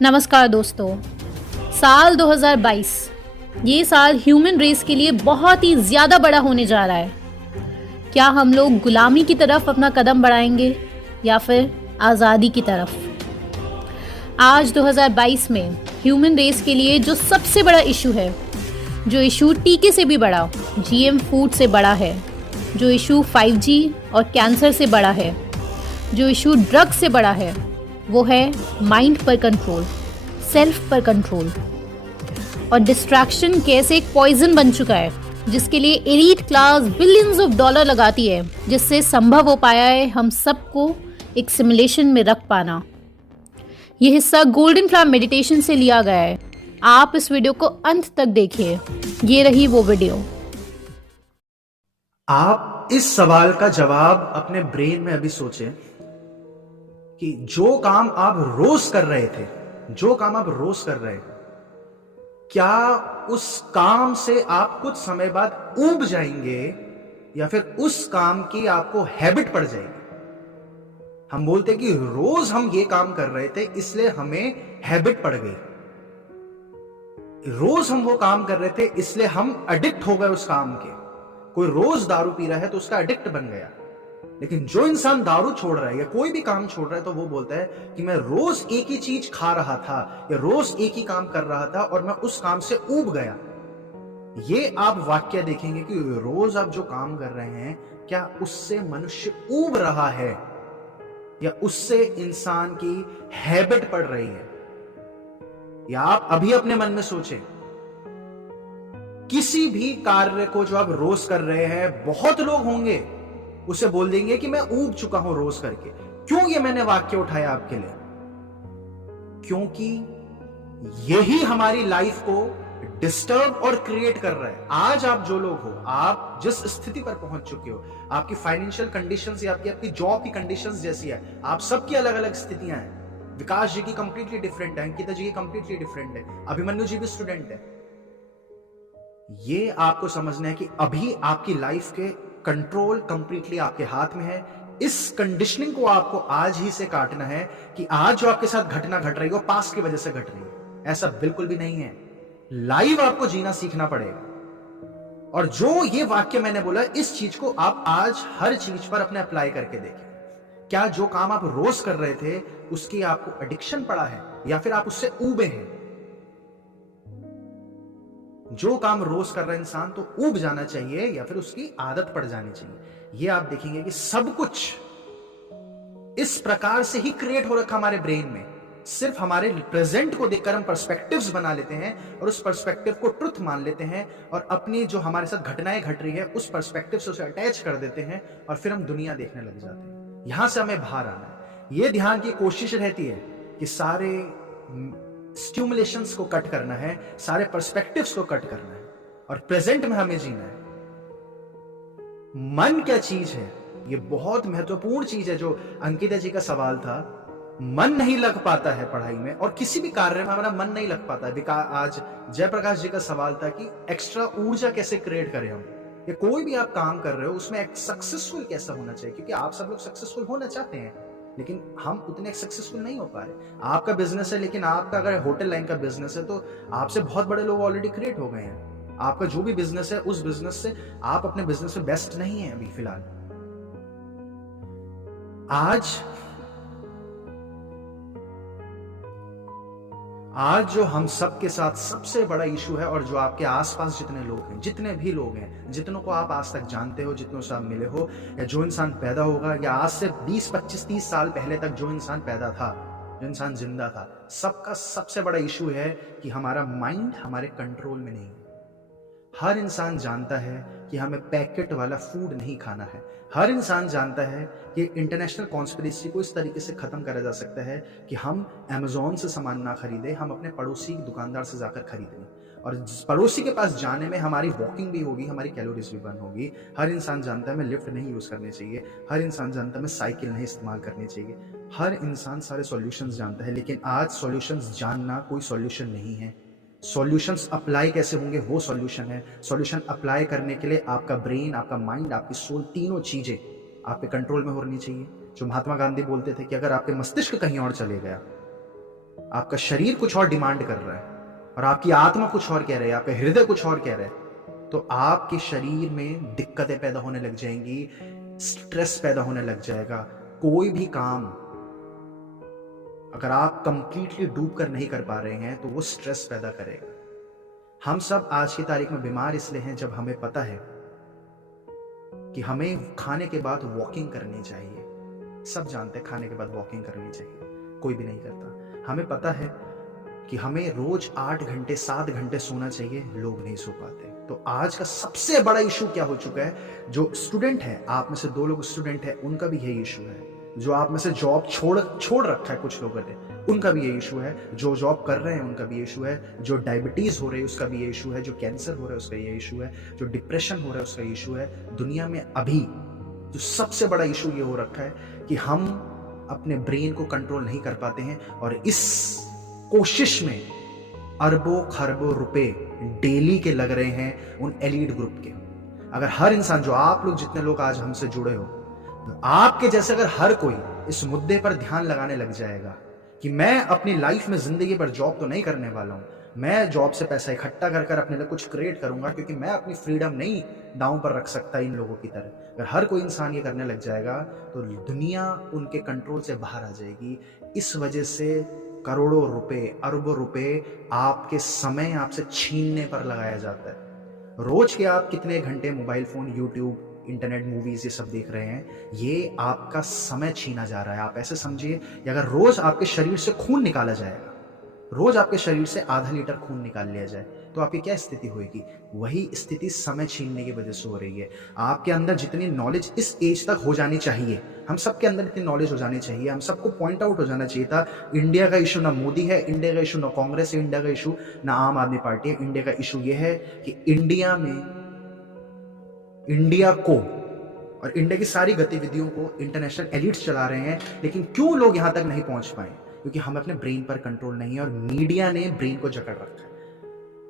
नमस्कार दोस्तों। साल 2022 ये साल ह्यूमन रेस के लिए बहुत ही ज़्यादा बड़ा होने जा रहा है। क्या हम लोग गुलामी की तरफ अपना कदम बढ़ाएंगे या फिर आज़ादी की तरफ? आज 2022 में ह्यूमन रेस के लिए जो सबसे बड़ा इशू है, जो इशू टीके से भी बड़ा, जीएम फूड से बड़ा है, जो इशू 5G और कैंसर से बड़ा है, जो इशू ड्रग से बड़ा है, वो है माइंड पर कंट्रोल, सेल्फ पर कंट्रोल। और डिस्ट्रैक्शन कैसे एक पॉइजन बन चुका है, जिसके लिए elite class billions of dollar लगाती है, जिससे संभव हो पाया है हम सबको एक सिमुलेशन में रख पाना। ये हिस्सा गोल्डन फ्लावर मेडिटेशन से लिया गया है। आप इस वीडियो को अंत तक देखिए। ये रही वो वीडियो। आप इस सवाल का जवाब अपने ब्रेन में अभी सोचें कि जो काम आप रोज कर रहे थे, क्या उस काम से आप कुछ समय बाद ऊब जाएंगे या फिर उस काम की आपको हैबिट पड़ जाएगी? हम बोलते कि रोज हम ये काम कर रहे थे इसलिए हमें हैबिट पड़ गई। रोज हम वो काम कर रहे थे इसलिए हम एडिक्ट हो गए उस काम के। कोई रोज दारू पी रहा है तो उसका एडिक्ट बन गया। लेकिन जो इंसान दारू छोड़ रहा है या कोई भी काम छोड़ रहा है तो वो बोलता है कि मैं रोज एक ही चीज खा रहा था या रोज एक ही काम कर रहा था और मैं उस काम से ऊब गया। ये आप वाक्य देखेंगे कि रोज आप जो काम कर रहे हैं, क्या उससे मनुष्य ऊब रहा है या उससे इंसान की हैबिट पड़ रही है? या आप अभी अपने मन में सोचें, किसी भी कार्य को जो आप रोज कर रहे हैं, बहुत लोग होंगे उसे बोल देंगे कि मैं ऊब चुका हूं रोज करके। क्यों ये मैंने वाक्य उठाया आपके लिए? क्योंकि यही हमारी लाइफ को डिस्टर्ब और क्रिएट कर रहा है। आज आप जो लोग हो, आप जिस स्थिति पर पहुंच चुके हो, आपकी फाइनेंशियल कंडीशंस या आपकी जॉब की कंडीशंस जैसी है, आप सबकी अलग अलग स्थितियां हैं। विकास जी की कंप्लीटली डिफरेंट है, अंकिता जी की कंप्लीटली डिफरेंट है, अभिमन्यु जी भी स्टूडेंट है। ये आपको समझना है कि अभी आपकी लाइफ के कंट्रोल कंप्लीटली आपके हाथ में है। इस कंडीशनिंग को आपको आज ही से काटना है कि आज जो आपके साथ घटना घट रही है वो पास्ट की वजह से घट रही है। ऐसा बिल्कुल भी नहीं है। लाइव आपको जीना सीखना पड़ेगा। और जो ये वाक्य मैंने बोला, इस चीज को आप आज हर चीज पर अपने अप्लाई करके देखें। क्या जो काम आप रोज कर रहे थे उसकी आपको एडिक्शन पड़ा है या फिर आप उससे ऊबे हैं? जो काम रोज कर रहा है इंसान तो ऊब जाना चाहिए या फिर उसकी आदत पड़ जानी चाहिए। ये आप देखेंगे कि सब कुछ इस प्रकार से ही क्रिएट हो रखा हमारे ब्रेन में। सिर्फ हमारे प्रेजेंट को देखकर हम पर्सपेक्टिव्स बना लेते हैं और उस पर्सपेक्टिव को ट्रुथ मान लेते हैं और अपनी जो हमारे साथ घटनाएं घट रही है उस पर्सपेक्टिव से उसे अटैच कर देते हैं और फिर हम दुनिया देखने लग जाते हैं। यहां से हमें बाहर आना है। यह ध्यान की कोशिश रहती है कि सारे स्टिमुलेशंस को कट करना है, सारे पर्सपेक्टिव्स को कट करना है और प्रेजेंट में हमें जीना है। मन क्या चीज है, ये बहुत महत्वपूर्ण चीज है। जो अंकिता जी का सवाल था, मन नहीं लग पाता है पढ़ाई में और किसी भी कार्य में हमारा मन नहीं लग पाता है। आज जयप्रकाश जी का सवाल था कि एक्स्ट्रा ऊर्जा कैसे क्रिएट करें हम, या कोई भी आप काम कर रहे हो उसमें एक सक्सेसफुल कैसा होना चाहिए, क्योंकि आप सब लोग सक्सेसफुल होना चाहते हैं लेकिन हम उतने सक्सेसफुल नहीं हो पा रहे। आपका बिजनेस है, लेकिन आपका अगर होटल लाइन का बिजनेस है तो आपसे बहुत बड़े लोग ऑलरेडी क्रिएट हो गए हैं। आपका जो भी बिजनेस है उस बिजनेस से आप अपने बिजनेस में बेस्ट नहीं है अभी फिलहाल। आज जो हम सबके साथ सबसे बड़ा इशू है और जो आपके आसपास जितने लोग हैं, जितने भी लोग हैं, जितनों को आप आज तक जानते हो, जितनों से आप मिले हो, या जो इंसान पैदा होगा या आज से 20, 25, 30 साल पहले तक जो इंसान पैदा था, जो इंसान जिंदा था, सबका सबसे बड़ा इशू है कि हमारा माइंड हमारे कंट्रोल में नहीं है। हर इंसान जानता है कि हमें पैकेट वाला फूड नहीं खाना है। हर इंसान जानता है कि इंटरनेशनल कॉन्स्पिरेसी को इस तरीके से खत्म करा जा सकता है कि हम अमेज़न से सामान ना खरीदें, हम अपने पड़ोसी दुकानदार से जाकर खरीदें। और पड़ोसी के पास जाने में हमारी वॉकिंग भी होगी, हमारी कैलोरीज भी बर्न होगी। हर इंसान जानता है हमें लिफ्ट नहीं यूज करनी चाहिए। हर इंसान जानता है हमें साइकिल नहीं इस्तेमाल करनी चाहिए। हर इंसान सारे सॉल्यूशंस जानता है, लेकिन आज सॉल्यूशंस जानना कोई सॉल्यूशन नहीं है। सॉल्यूशंस अप्लाई कैसे होंगे वो सॉल्यूशन है। सॉल्यूशन अप्लाई करने के लिए आपका ब्रेन, आपका माइंड, आपकी सोल, तीनों चीजें आप पे कंट्रोल में होनी चाहिए। जो महात्मा गांधी बोलते थे कि अगर आपके मस्तिष्क कहीं और चले गया, आपका शरीर कुछ और डिमांड कर रहा है और आपकी आत्मा कुछ और कह रही है, आपका हृदय कुछ और कह रहा है, तो आपके शरीर में दिक्कतें पैदा होने लग जाएंगी, स्ट्रेस पैदा होने लग जाएगा। कोई भी काम अगर आप कंप्लीटली डूब कर नहीं कर पा रहे हैं तो वो स्ट्रेस पैदा करेगा। हम सब आज की तारीख में बीमार इसलिए हैं जब हमें पता है कि हमें खाने के बाद वॉकिंग करनी चाहिए। सब जानते हैं खाने के बाद वॉकिंग करनी चाहिए, कोई भी नहीं करता। हमें पता है कि हमें रोज 8 घंटे 7 घंटे सोना चाहिए, लोग नहीं सो पाते। तो आज का सबसे बड़ा इशू क्या हो चुका है, जो स्टूडेंट है, आप में से 2 लोग स्टूडेंट है, उनका भी यही इशू है। जो आप में से जॉब छोड़ रखा है कुछ लोगों ने, उनका भी ये इशू है। जो जॉब कर रहे हैं उनका भी ये इशू है। जो डायबिटीज हो रही है उसका भी ये इशू है। जो कैंसर हो रहा है उसका ये इशू है। जो डिप्रेशन हो रहा है उसका इशू है। दुनिया में अभी जो सबसे बड़ा इशू ये हो रखा है कि हम अपने ब्रेन को कंट्रोल नहीं कर पाते हैं, और इस कोशिश में अरबों खरबों रुपए डेली के लग रहे हैं उन एलीट ग्रुप के। अगर हर इंसान, जो आप लोग जितने लोग आज हमसे जुड़े हो, आपके जैसे अगर हर कोई इस मुद्दे पर ध्यान लगाने लग जाएगा कि मैं अपनी लाइफ में जिंदगी भर जॉब तो नहीं करने वाला हूं, मैं जॉब से पैसा इकट्ठा कर कर अपने लिए कुछ क्रिएट करूंगा, क्योंकि मैं अपनी फ्रीडम नहीं दांव पर रख सकता इन लोगों की तरह। अगर हर कोई इंसान ये करने लग जाएगा तो दुनिया उनके कंट्रोल से बाहर आ जाएगी। इस वजह से करोड़ों रुपए, अरबों रुपए आपके समय आपसे छीनने पर लगाया जाता है। रोज के आप कितने घंटे mobile phone, YouTube, internet, movies ये सब देख रहे हैं, ये आपका समय छीना जा रहा है। आप ऐसे समझिए कि अगर रोज आपके शरीर से खून निकाला जाएगा, रोज आपके शरीर से आधा लीटर खून निकाल लिया जाए, तो आपकी क्या स्थिति होगी? वही स्थिति समय छीनने की वजह से हो रही है। आपके अंदर जितनी नॉलेज इस एज तक हो जानी चाहिए, हम सबके अंदर इतनी नॉलेज हो जानी चाहिए, हम सबको पॉइंट आउट हो जाना चाहिए था। इंडिया का इशू ना मोदी है, इंडिया का इशू ना कांग्रेस है, इंडिया का इशू ना आम आदमी पार्टी है। इंडिया का इशू ये है कि इंडिया में, इंडिया को और इंडिया की सारी गतिविधियों को इंटरनेशनल एलिट्स चला रहे हैं। लेकिन क्यों लोग यहां तक नहीं पहुंच पाए? क्योंकि हम अपने ब्रेन पर कंट्रोल नहीं है और मीडिया ने ब्रेन को जकड़ रखा है।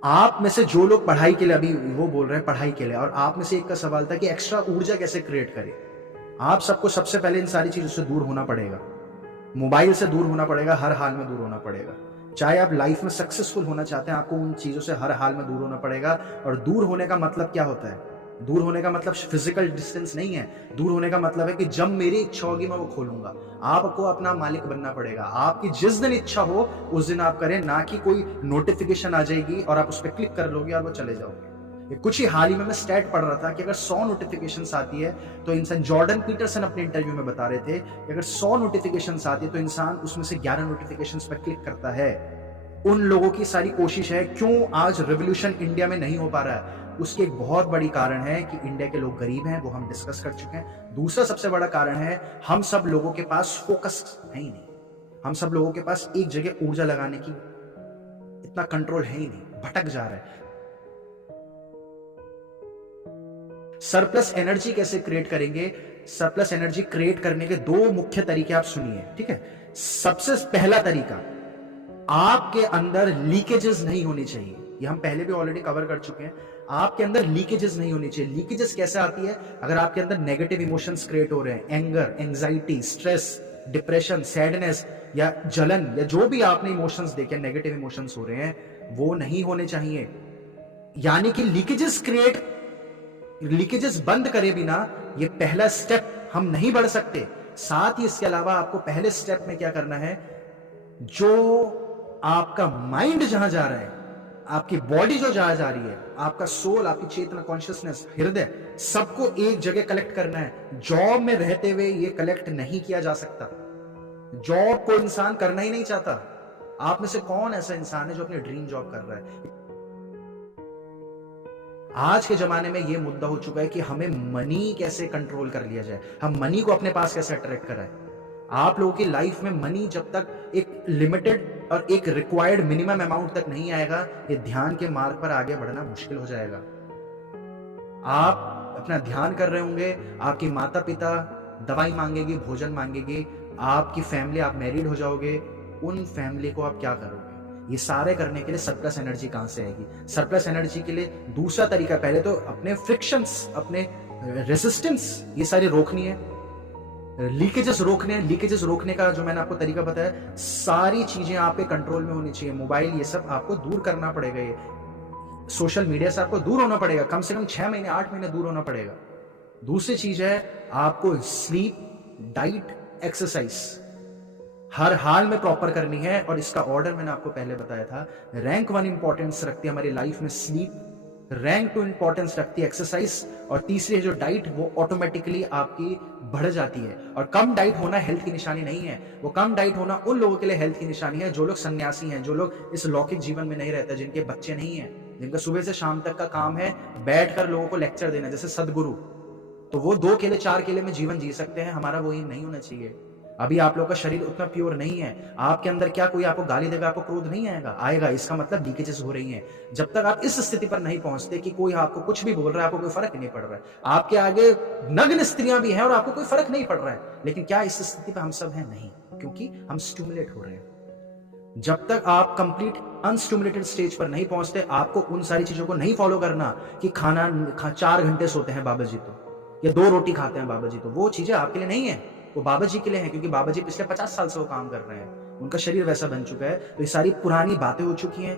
आप में से जो लोग पढ़ाई के लिए, अभी वो बोल रहे हैं पढ़ाई के लिए, और आप में से एक का सवाल था कि एक्स्ट्रा ऊर्जा कैसे क्रिएट करें। आप सबको सबसे पहले इन सारी चीजों से दूर होना पड़ेगा। मोबाइल से दूर होना पड़ेगा, हर हाल में दूर होना पड़ेगा। चाहे आप लाइफ में सक्सेसफुल होना चाहते हैं, आपको उन चीजों से हर हाल में दूर होना पड़ेगा। और दूर होने का मतलब क्या होता है? दूर होने का मतलब फिजिकल डिस्टेंस नहीं है। दूर होने का मतलब है कि जब मेरी इच्छा होगी मैं वो खोलूंगा। आपको अपना मालिक बनना पड़ेगा। आपकी जिस दिन इच्छा हो उस दिन आप करें, ना कि कोई नोटिफिकेशन आ जाएगी और आप उस पर क्लिक कर लोगे और वो चले जाओगे। कुछ ही हाल ही में मैं स्टैट पढ़ रहा था कि अगर 100 नोटिफिकेशंस आती है तो इंसान, जॉर्डन पीटरसन अपने इंटरव्यू में बता रहे थे कि अगर 100 नोटिफिकेशंस आती है तो इंसान उसमें से 11 नोटिफिकेशंस पर क्लिक करता है। उन लोगों की सारी कोशिश है। क्यों आज रेवोल्यूशन इंडिया में नहीं हो पा रहा है? उसके एक बहुत बड़ी कारण है कि इंडिया के लोग गरीब हैं, वो हम डिस्कस कर चुके हैं। दूसरा सबसे बड़ा कारण है, हम सब लोगों के पास फोकस है ही नहीं। हम सब लोगों के पास एक जगह ऊर्जा लगाने की इतना कंट्रोल है ही नहीं, भटक जा रहा है। सरप्लस एनर्जी कैसे क्रिएट करेंगे? सरप्लस एनर्जी क्रिएट करने के 2 मुख्य तरीके आप सुनिए, ठीक है। सबसे पहला तरीका, आपके अंदर लीकेजेस नहीं होनी चाहिए। ये हम पहले भी ऑलरेडी कवर कर चुके हैं। आपके अंदर लीकेजेस नहीं होनी चाहिए। लीकेजेस कैसे आती है? अगर आपके अंदर नेगेटिव इमोशंस क्रिएट हो रहे हैं, anger, anxiety, stress, depression, sadness या जलन, या जो भी आपने इमोशंस देखे, नेगेटिव इमोशंस हो रहे हैं, वो नहीं होने चाहिए। यानी कि लीकेजेस बंद करे बिना ये पहला स्टेप हम नहीं बढ़ सकते। साथ ही इसके अलावा आपको पहले स्टेप में क्या करना है, जो आपका माइंड जहां जा रहा है, आपकी बॉडी जो जहां जा रही है, आपका सोल, आपकी चेतना, कॉन्शियसनेस, हृदय, सबको एक जगह कलेक्ट करना है। जॉब में रहते हुए ये कलेक्ट नहीं किया जा सकता। जॉब को इंसान करना ही नहीं चाहता। आप में से कौन ऐसा इंसान है जो अपने ड्रीम जॉब कर रहा है? आज के जमाने में यह मुद्दा हो चुका है कि हमें मनी कैसे कंट्रोल कर लिया जाए, हम मनी को अपने पास कैसे अट्रैक्ट कराएं। आप लोगों की लाइफ में मनी जब तक एक लिमिटेड और एक रिक्वायर्ड मिनिमम अमाउंट तक नहीं आएगा, ये ध्यान के मार्ग पर आगे बढ़ना मुश्किल हो जाएगा। आप अपना ध्यान कर रहे होंगे, आपकी माता पिता दवाई मांगेगी, भोजन मांगेगी, आपकी फैमिली, आप मैरिड हो जाओगे, उन फैमिली को आप क्या करोगे? ये सारे करने के लिए सरप्लस एनर्जी कहां से आएगी? सरप्लस एनर्जी के लिए दूसरा तरीका, पहले तो अपने फ्रिक्शंस, अपने रेजिस्टेंस, ये सारी रोकनी है। लीकेजेस रोकने का जो मैंने आपको तरीका बताया, सारी चीजें आपके कंट्रोल में होनी चाहिए। मोबाइल ये सब आपको दूर करना पड़ेगा, ये सोशल मीडिया से आपको दूर होना पड़ेगा, कम से कम 6 महीने 8 महीने दूर होना पड़ेगा। दूसरी चीज है आपको स्लीप, डाइट, एक्सरसाइज हर हाल में प्रॉपर करनी है, और इसका ऑर्डर मैंने आपको पहले बताया था। रैंक 1 इंपॉर्टेंस रखती है हमारी लाइफ में स्लीप, रैंक 2 इंपॉर्टेंस रखती है एक्सरसाइज, और तीसरी है जो डाइट, वो ऑटोमेटिकली आपकी बढ़ जाती है। और कम डाइट होना हेल्थ की निशानी नहीं है, वो कम डाइट होना उन लोगों के लिए हेल्थ की निशानी है जो लोग सन्यासी हैं, जो लोग इस लौकिक जीवन में नहीं रहते, जिनके बच्चे नहीं हैं, जिनका सुबह से शाम तक का काम है बैठकर लोगों को लेक्चर देना, जैसे सदगुरु। तो वो 2 केले 4 केले में जीवन जी सकते हैं, हमारा वो ही नहीं होना चाहिए। अभी आप लोग का शरीर उतना प्योर नहीं है, आपके अंदर क्या कोई आपको गाली देगा, आपको क्रोध नहीं आएगा, इसका मतलब लीकेजेस हो रही हैं। जब तक आप इस स्थिति पर नहीं पहुंचते कि कोई आपको कुछ भी बोल रहा है, आपको कोई फर्क नहीं पड़ रहा है, आपके आगे नग्न स्त्रियां भी हैं और आपको कोई फर्क नहीं पड़ रहा है, लेकिन क्या इस स्थिति पर हम सब हैं? नहीं, क्योंकि हम स्टिमुलेट हो रहे हैं। जब तक आप कंप्लीट अनस्टिमुलेटेड स्टेज पर नहीं पहुंचते, आपको उन सारी चीजों को नहीं फॉलो करना कि 4 घंटे सोते हैं बाबा जी तो, या 2 रोटी खाते हैं बाबा जी तो, वो चीजें आपके लिए नहीं है, वो बाबा जी के लिए है, क्योंकि बाबा जी पिछले 50 साल से वो काम कर रहे हैं, उनका शरीर वैसा बन चुका है। तो ये सारी पुरानी बातें हो चुकी हैं।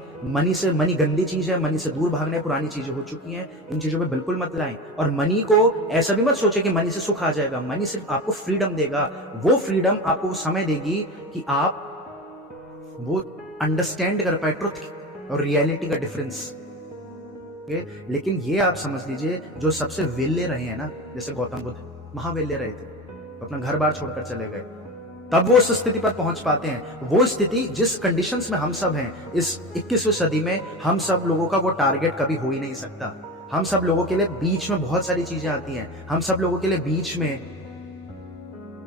मनी गंदी चीज है, मनी से दूर भागने पुरानी चीजें हो चुकी हैं, इन चीजों पे बिल्कुल मत लाएं। और मनी को ऐसा भी मत सोचे कि मनी से सुख आ जाएगा, मनी सिर्फ आपको फ्रीडम देगा, वो फ्रीडम आपको वो समय देगी कि आप वो अंडरस्टैंड कर पाए ट्रुथ और रियलिटी का डिफरेंस। लेकिन ये आप समझ लीजिए, जो सबसे वेल्ले रहे हैं ना, जैसे गौतम बुद्ध महावेल्ले रहे थे, अपना घर बार छोड़कर चले गए, तब वो उस स्थिति पर पहुंच पाते हैं। वो स्थिति जिस कंडीशंस में हम सब हैं इस 21वीं सदी में, हम सब लोगों का वो टारगेट कभी हो ही नहीं सकता। हम सब लोगों के लिए बीच में बहुत सारी चीजें आती हैं। हम सब लोगों के लिए बीच में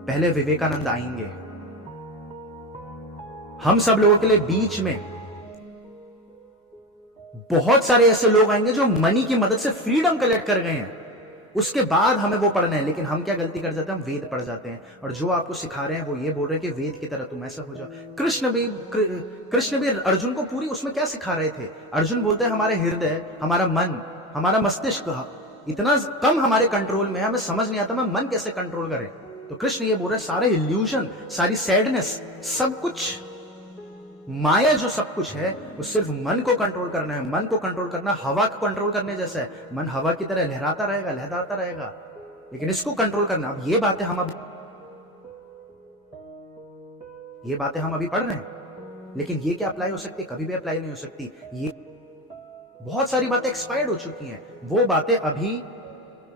पहले विवेकानंद आएंगे, हम सब लोगों के लिए बीच में बहुत सारे ऐसे लोग आएंगे जो मनी की मदद से फ्रीडम कलेक्ट कर गए हैं, उसके बाद हमें वो पढ़ना है। लेकिन हम क्या गलती कर जाते हैं? हम वेद पढ़ जाते हैं, और जो आपको सिखा रहे हैं वो ये बोल रहे हैं कि वेद की तरह तुम ऐसा हो जाओ। कृष्ण भी अर्जुन को पूरी उसमें क्या सिखा रहे थे? अर्जुन बोलते हैं हमारे हृदय, हमारा मन, हमारा मस्तिष्क इतना कम हमारे कंट्रोल में है, हमें समझ नहीं आता मैं मन कैसे कंट्रोल करें। तो कृष्ण ये बोल रहे हैं सारे इल्यूजन, सारी सैडनेस, सब कुछ माया, जो सब कुछ है वो सिर्फ मन को कंट्रोल करना है। मन को कंट्रोल करना हवा को कंट्रोल करने जैसा है। मन हवा की तरह लहराता रहेगा, लेकिन इसको कंट्रोल करना। अब ये बातें हम अभी पढ़ रहे हैं, लेकिन ये क्या अप्लाई हो सकती है? कभी भी अप्लाई नहीं हो सकती। ये बहुत सारी बातें एक्सपायर्ड हो चुकी हैं, वो बातें अभी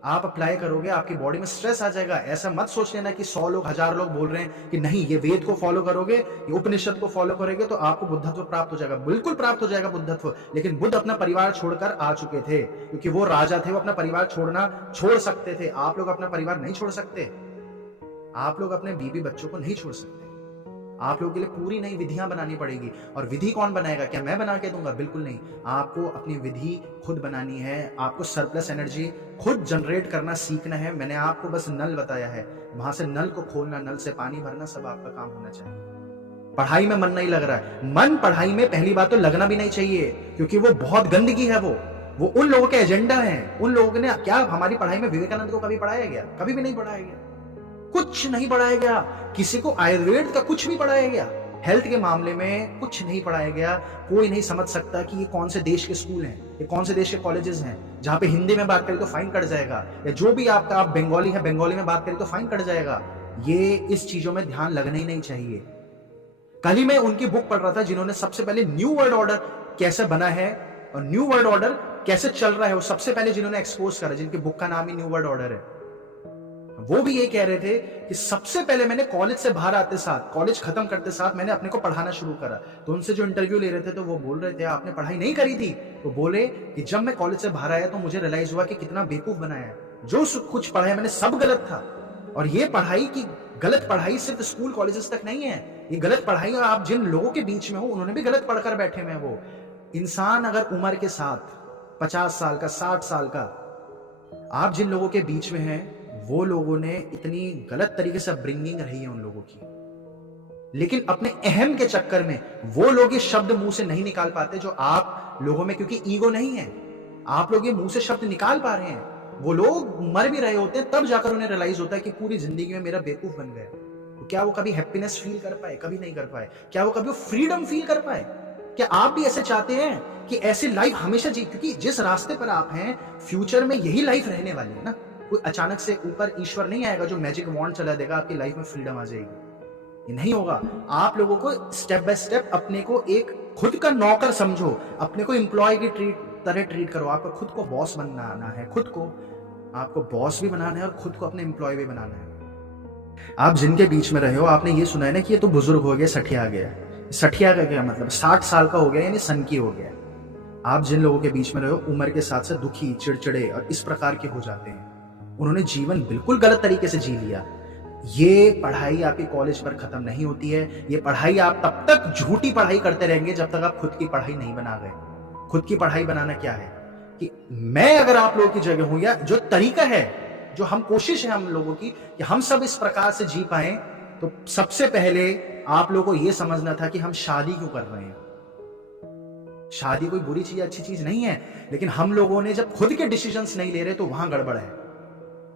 आप अप्लाई करोगे, आपकी बॉडी में स्ट्रेस आ जाएगा। ऐसा मत सोच लेना कि 100 लोग 1000 लोग बोल रहे हैं कि नहीं, ये वेद को फॉलो करोगे, ये उपनिषद को फॉलो करोगे तो आपको बुद्धत्व प्राप्त हो जाएगा। बिल्कुल प्राप्त हो जाएगा बुद्धत्व, लेकिन बुद्ध अपना परिवार छोड़कर आ चुके थे, क्योंकि वो राजा थे, वो अपना परिवार छोड़ सकते थे। आप लोग अपना परिवार नहीं छोड़ सकते, आप लोग अपने बीवी बच्चों को नहीं छोड़ सकते। आप लोगों के लिए पूरी नई विधियां बनानी पड़ेगी। और विधि कौन बनाएगा? क्या मैं बना के दूंगा? बिल्कुल नहीं, आपको अपनी विधि खुद बनानी है। आपको सरप्लस एनर्जी खुद जनरेट करना सीखना है। मैंने आपको बस नल बताया है, वहां से नल को खोलना, नल से पानी भरना, सब आपका काम होना चाहिए। पढ़ाई में मन नहीं लग रहा है, मन पढ़ाई में पहली बात तो लगना भी नहीं चाहिए, क्योंकि वो बहुत गंदगी है। वो उन लोगों के एजेंडा है। उन लोगों ने क्या हमारी पढ़ाई में विवेकानंद को कभी पढ़ाया गया? कभी भी नहीं पढ़ाया गया, कुछ नहीं पढ़ाया गया। किसी को आयुर्वेद का कुछ भी पढ़ाया गया? हेल्थ के मामले में कुछ नहीं पढ़ाया गया। कोई नहीं समझ सकता कि ये कौन से देश के स्कूल हैं, ये कौन से देश के कॉलेजेस हैं। जहां पे हिंदी में बात करें तो फाइन कट जाएगा, या जो भी आप बंगाली है, बंगाली में बात करें तो फाइन कट जाएगा। ये इस चीजों में ध्यान लगना ही नहीं चाहिए। कल ही मैं उनकी बुक पढ़ रहा था जिन्होंने सबसे पहले न्यू वर्ल्ड ऑर्डर कैसे बना है और न्यू वर्ल्ड ऑर्डर कैसे चल रहा है, वो सबसे पहले जिन्होंने एक्सपोज करा, जिनकी बुक का नाम ही न्यू वर्ल्ड ऑर्डर है, वो भी ये कह रहे थे कि सबसे पहले मैंने कॉलेज से बाहर आते साथ, कॉलेज खत्म करते साथ मैंने अपने को पढ़ाना शुरू करा। तो उनसे जो इंटरव्यू ले रहे थे तो वो बोल रहे थे आपने पढ़ाई नहीं करी थी? वो बोले कि जब मैं कॉलेज से बाहर आया तो मुझे रियलाइज हुआ कि कितना बेवकूफ बनाया है, जो कुछ पढ़ाया मैंने सब गलत था। और ये पढ़ाई की गलत पढ़ाई सिर्फ स्कूल कॉलेजेस तक नहीं है, ये गलत पढ़ाई आप जिन लोगों के बीच में हो उन्होंने भी गलत पढ़कर बैठे हुए हैं। वो इंसान अगर उम्र के साथ 50 साल का, 60 साल का, आप जिन लोगों के बीच में हैं वो लोगों ने इतनी गलत तरीके से अपब्रिंगिंग रही है उन लोगों की, लेकिन अपने अहम के चक्कर में वो लोग ये शब्द मुंह से नहीं निकाल पाते जो आप लोगों में, क्योंकि ईगो नहीं है, आप लोग ये मुंह से शब्द निकाल पा रहे हैं। वो लोग मर भी रहे होते हैं, तब जाकर उन्हें रियलाइज होता है कि पूरी जिंदगी में मेरा बेवकूफ बन गया। तो क्या वो कभी हैप्पीनेस फील कर पाए? कभी नहीं कर पाए। क्या वो कभी फ्रीडम फील कर पाए? क्या आप भी ऐसे चाहते हैं कि ऐसी लाइफ हमेशा जी, क्योंकि जिस रास्ते पर आप हैं फ्यूचर में यही लाइफ रहने वाली है ना। कोई अचानक से ऊपर ईश्वर नहीं आएगा जो मैजिक वॉन्ड चला देगा आपकी लाइफ में फ्रीडम आ जाएगी। ये नहीं होगा। आप लोगों को स्टेप बाय स्टेप अपने को एक खुद का नौकर समझो, अपने को एम्प्लॉय की तरह ट्रीट करो। आपको खुद को बॉस बनाना है, खुद को आपको बॉस भी बनाना है और खुद को अपने एम्प्लॉय भी बनाना है। आप जिनके बीच में रहे हो, आपने ये सुना है ना कि ये तो बुजुर्ग हो गया, सठिया गया। सठिया का क्या मतलब? 60 साल का हो गया यानी सनकी हो गया। आप जिन लोगों के बीच में रहे हो उम्र के साथ साथ दुखी, चिड़चिड़े और इस प्रकार के हो जाते हैं। उन्होंने जीवन बिल्कुल गलत तरीके से जी लिया। ये पढ़ाई आपकी कॉलेज पर खत्म नहीं होती है। ये पढ़ाई आप तब तक झूठी पढ़ाई करते रहेंगे जब तक आप खुद की पढ़ाई नहीं बना गए। खुद की पढ़ाई बनाना क्या है कि मैं अगर आप लोगों की जगह हूं, या जो तरीका है, जो हम कोशिश है हम लोगों की कि हम सब इस प्रकार से जी पाए, तो सबसे पहले आप लोगों को यह समझना था कि हम शादी क्यों कर रहे हैं। शादी कोई बुरी चीज, अच्छी चीज नहीं है, लेकिन हम लोगों ने जब खुद के डिसीजंस नहीं ले रहे तो वहां गड़बड़ है।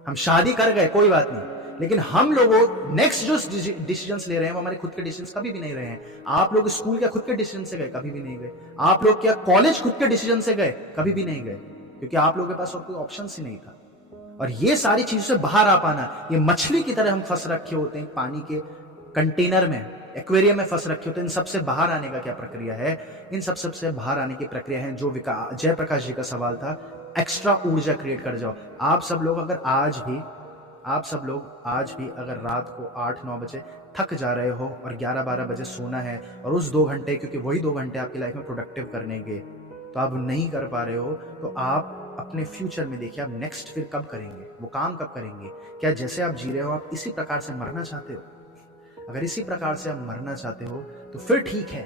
हम शादी कर गए कोई बात नहीं, लेकिन हम लोगों नेक्स्ट जो डिसीजंस ले रहे हैं वो हमारे खुद के डिसीजंस कभी भी नहीं रहे हैं। आप लोग स्कूल क्या खुद के डिसीजन से गए? कभी भी नहीं गए। आप लोग क्या कॉलेज खुद के डिसीजन से गए? कभी भी नहीं गए, क्योंकि आप लोगों के पास और कोई ऑप्शन ही नहीं था। और ये सारी चीजों से बाहर आ पाना, ये मछली की तरह हम फंस रखे होते हैं पानी के कंटेनर में, एक्वेरियम में फंस रखे होते हैं। इन सबसे बाहर आने का क्या प्रक्रिया है? इन सबसे बाहर आने की प्रक्रिया है जो जयप्रकाश जी का सवाल था, एक्स्ट्रा ऊर्जा क्रिएट कर जाओ। आप सब लोग आज भी अगर रात को 8-9 बजे थक जा रहे हो और 11-12 बजे सोना है, और उस 2 घंटे, क्योंकि वही 2 घंटे आपकी लाइफ में प्रोडक्टिव करने के, तो आप नहीं कर पा रहे हो, तो आप अपने फ्यूचर में देखिए आप नेक्स्ट फिर कब करेंगे, वो काम कब करेंगे। क्या जैसे आप जी रहे हो आप इसी प्रकार से मरना चाहते हो? अगर इसी प्रकार से आप मरना चाहते हो तो फिर ठीक है,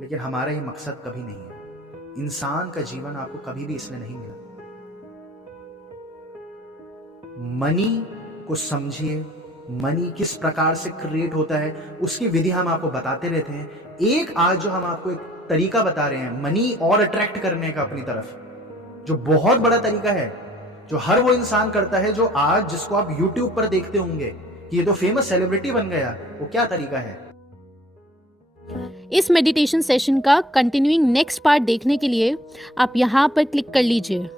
लेकिन हमारा ये मकसद कभी नहीं है। इंसान का जीवन आपको कभी भी इसलिए नहीं मिला। मनी को समझिए, मनी किस प्रकार से क्रिएट होता है उसकी विधि हम आपको बताते रहते हैं। एक आज जो हम आपको एक तरीका बता रहे हैं मनी और अट्रैक्ट करने का अपनी तरफ, जो बहुत बड़ा तरीका है, जो हर वो इंसान करता है जो आज जिसको आप YouTube पर देखते होंगे कि ये तो फेमस सेलिब्रिटी बन गया, वो क्या तरीका है। इस मेडिटेशन सेशन का कंटिन्यूइंग नेक्स्ट पार्ट देखने के लिए आप यहाँ पर क्लिक कर लीजिए।